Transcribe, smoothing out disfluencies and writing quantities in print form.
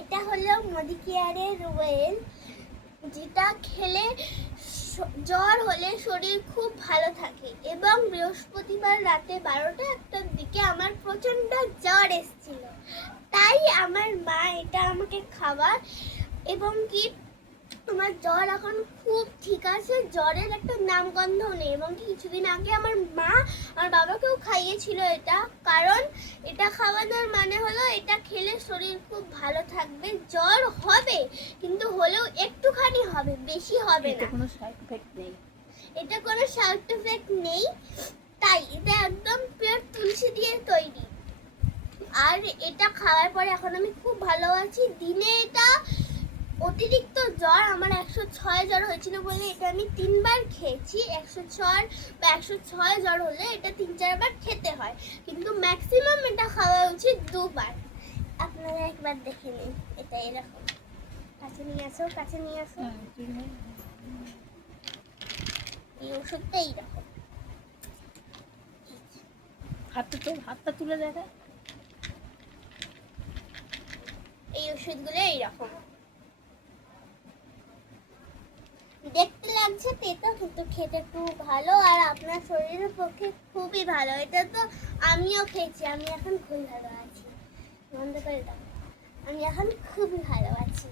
এটা হলো মডিকেয়ারের ওয়েল, যেটা খেলে জ্বর হলে শরীর খুব ভালো থাকে। এবং বৃহস্পতিবার রাতে 12টা-1টার দিকে আমার প্রচণ্ড জ্বর এসেছিল, তাই আমার মা এটা আমাকে খাবার। এবং কি তোমার জ্বর এখন খুব ঠিক আছে, জ্বরের একটা নামগন্ধ নেই। এবং কিছুদিন আগে আমার মা আমার বাবাকেও খাইয়েছিল এটা, কারণ এটা খাওয়ানোর মানে হলো এটা খেলে শরীর খুব ভালো থাকবে। জ্বর হবে কিন্তু হলেও একটুখানি হবে, বেশি হবে না। কোনো সাইড এফেক্ট নেই, এটা কোনো সাইড এফেক্ট নেই। তাই এটা একদম পিওর তুলসী দিয়ে তৈরি। আর এটা খাওয়ার পরে এখন আমি খুব ভালো আছি। দিনে এটা অতিরিক্ত জ্বর আমার 106 জ্বর হয়েছিল বলে এটা আমি 3বার খেয়েছি। 104 বা 106 জ্বর হলে এটা 3-4 বার খেতে হয়, কিন্তু ম্যাক্সিমাম এটা খাওয়া উচিত 2বার। আপনারা একবার দেখে নিন। এটা এরকম, কাছে নিয়ে আসো, কাছে নিয়ে আসো। এই ওষুধটা এইরকম, হাতটা তুলে দেখা। এই ওষুধগুলো এইরকম দেখতে লাগছে তেতো, কিন্তু খেতে খুব ভালো আর আপনার শরীরের পক্ষে খুবই ভালো। এটা তো আমিও খেয়েছি, আমি এখন খুব ভালো আছি। বন্ধ করে দাও, আমি এখন খুবই ভালো আছি।